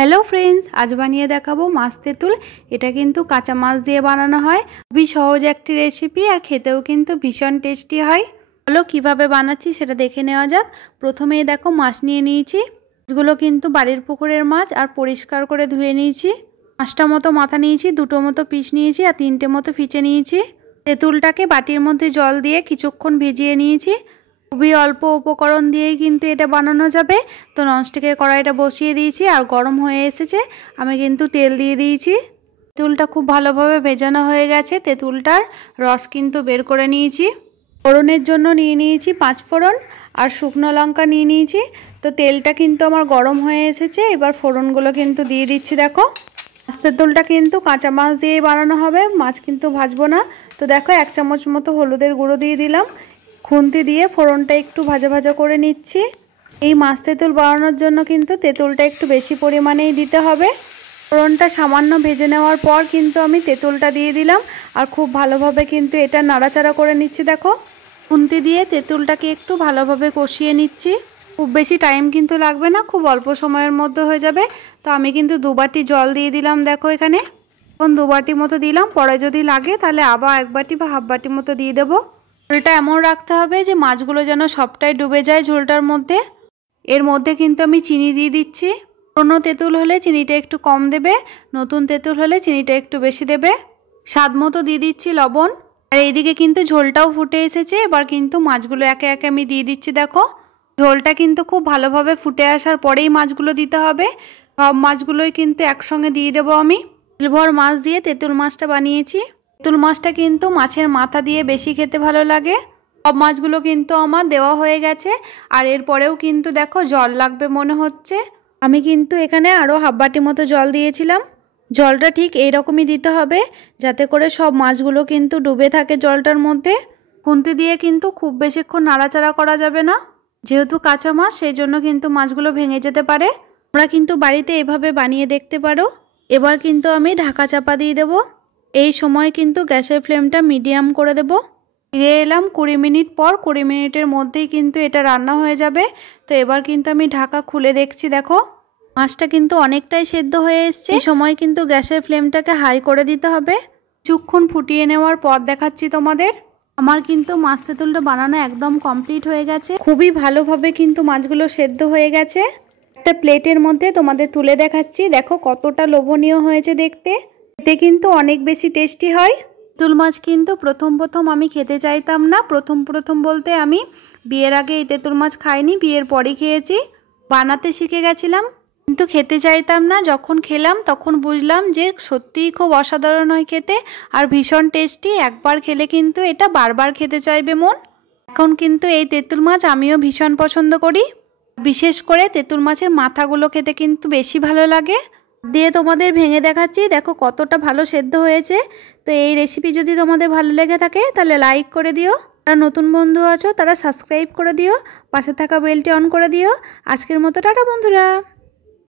Hello friends, आज बानिए देखाबो माछ तेतुल। एटा किन्तु काँचा माछ दिए बानानो हय। खुबই সহজ একটি রেসিপি আর খেতেও কিন্তু ভীষণ টেস্টি হয়। চলো কিভাবে বানাচ্ছি সেটা দেখে নেওয়া যাক। প্রথমেই দেখো মাছ নিয়ে নিয়েছি। মাছগুলো কিন্তু বাড়ির পুকুরের মাছ আর পরিষ্কার করে ধুয়ে নিয়েছি। 5টা মতো মাথা নিয়েছি, 2টো মতো পিস নিয়েছি আর 3টে মতো ফিচে নিয়েছি। তেঁতুলটাকে বাটির মধ্যে জল দিয়ে কিছুক্ষণ ভিজিয়ে নিয়েছি। খুবই অল্প উপকরণ দিয়েই কিন্তু এটা বানানো যাবে। তো ননস্টিকের কড়াইটা বসিয়ে দিয়েছি আর গরম হয়ে এসেছে। আমি কিন্তু তেল দিয়ে দিয়েছি। তেঁতুলটা খুব ভালোভাবে ভেজানো হয়ে গেছে। তেঁতুলটার রস কিন্তু বের করে নিয়েছি। ফোড়নের জন্য নিয়ে নিয়েছি 5 ফোড়ন আর শুকনো লঙ্কা নিয়ে নিয়েছি। তো তেলটা কিন্তু আমার গরম হয়ে এসেছে। এবার ফোড়নগুলো কিন্তু দিয়ে দিচ্ছি। দেখো, মাছ তেঁতুলটা কিন্তু কাঁচা মাছ দিয়ে বানানো হবে, মাছ কিন্তু ভাজবো না। তো দেখো 1 চামচ মতো হলুদের গুঁড়ো দিয়ে দিলাম। খুন্তি দিয়ে ফোড়নটা একটু ভাজা ভাজা করে নিচ্ছি। এই মাছ তেঁতুল বানানোর জন্য কিন্তু তেঁতুলটা একটু বেশি পরিমাণেই দিতে হবে। ফোড়নটা সামান্য ভেজে নেওয়ার পর কিন্তু আমি তেঁতুলটা দিয়ে দিলাম আর খুব ভালোভাবে কিন্তু এটা নাড়াচাড়া করে নিচ্ছি। দেখো, খুন্তি দিয়ে তেঁতুলটাকে একটু ভালোভাবে কষিয়ে নিচ্ছি। খুব বেশি টাইম কিন্তু লাগবে না, খুব অল্প সময়ের মধ্যে হয়ে যাবে। তো আমি কিন্তু 2 বাটি জল দিয়ে দিলাম। দেখো এখানে এখন 2 বাটি মতো দিলাম। পরে যদি লাগে তাহলে আবার 1 বাটি বা হাফ বাটি মতো দিয়ে দেবো। ঝোলটা এমন রাখতে হবে যে মাছগুলো যেন সবটাই ডুবে যায় ঝোলটার মধ্যে। এর মধ্যে কিন্তু আমি চিনি দিয়ে দিচ্ছি। পুরনো তেঁতুল হলে চিনিটা একটু কম দেবে, নতুন তেঁতুল হলে চিনিটা একটু বেশি দেবে। স্বাদ মতো দিয়ে দিচ্ছি লবণ। আর এইদিকে কিন্তু ঝোলটাও ফুটে এসেছে। এবার কিন্তু মাছগুলো একে একে আমি দিয়ে দিচ্ছি। দেখো, ঝোলটা কিন্তু খুব ভালোভাবে ফুটে আসার পরেই মাছগুলো দিতে হবে। সব মাছগুলোই কিন্তু একসঙ্গে দিয়ে দেবো আমি। সিলভার মাছ দিয়ে তেঁতুল মাছটা বানিয়েছি। তেঁতুল মাছটা কিন্তু মাছের মাথা দিয়ে বেশি খেতে ভালো লাগে। সব মাছগুলো কিন্তু আমার দেওয়া হয়ে গেছে। আর এরপরেও কিন্তু দেখো জল লাগবে মনে হচ্ছে। আমি কিন্তু এখানে আরও হাফ বাটি মতো জল দিয়েছিলাম। জলটা ঠিক এইরকমই দিতে হবে যাতে করে সব মাছগুলো কিন্তু ডুবে থাকে জলটার মধ্যে। খুন্তি দিয়ে কিন্তু খুব বেশিক্ষণ নাড়াচাড়া করা যাবে না, যেহেতু কাঁচা মাছ সেই জন্য কিন্তু মাছগুলো ভেঙে যেতে পারে। তোমরা কিন্তু বাড়িতে এভাবে বানিয়ে দেখতে পারো। এবার কিন্তু আমি ঢাকা চাপা দিয়ে দেবো। এই সময় কিন্তু গ্যাসের ফ্লেমটা মিডিয়াম করে দেব। ফিরে এলাম 20 মিনিট পর। 20 মিনিটের মধ্যেই কিন্তু এটা রান্না হয়ে যাবে। তো এবার কিন্তু আমি ঢাকা খুলে দেখছি। দেখো, মাছটা কিন্তু অনেকটাই সেদ্ধ হয়ে এসছে। এই সময় কিন্তু গ্যাসের ফ্লেমটাকে হাই করে দিতে হবে। কিছুক্ষণ ফুটিয়ে নেওয়ার পর দেখাচ্ছি তোমাদের। আমার কিন্তু মাছ তেঁতুলটা বানানো একদম কমপ্লিট হয়ে গেছে। খুবই ভালোভাবে কিন্তু মাছগুলো সেদ্ধ হয়ে গেছে। একটা প্লেটের মধ্যে তোমাদের তুলে দেখাচ্ছি। দেখো কতটা লোভনীয় হয়েছে দেখতে। এতে কিন্তু অনেক বেশি টেস্টি হয়। তেঁতুল মাছ কিন্তু প্রথম আমি খেতে চাইতাম না। প্রথম বলতে আমি বিয়ের আগে এই তেঁতুল মাছ খাইনি, বিয়ের পরে খেয়েছি। বানাতে শিখে গেছিলাম কিন্তু খেতে চাইতাম না। যখন খেলাম তখন বুঝলাম যে সত্যিই খুব অসাধারণ হয় খেতে আর ভীষণ টেস্টি। একবার খেলে কিন্তু এটা বারবার খেতে চাইবে মন। এখন কিন্তু এই তেঁতুল মাছ আমিও ভীষণ পছন্দ করি। বিশেষ করে তেঁতুল মাছের মাথাগুলো খেতে কিন্তু বেশি ভালো লাগে। দিয়ে তোমাদের ভেঙে দেখাচ্ছি। দেখো কতটা ভালো সেদ্ধ হয়েছে। তো এই রেসিপি যদি তোমাদের ভালো লেগে থাকে তাহলে লাইক করে দিও। যারা নতুন বন্ধু আছো তারা সাবস্ক্রাইব করে দিও। পাশে থাকা বেলটি অন করে দিও। আজকের মতো টাটা বন্ধুরা।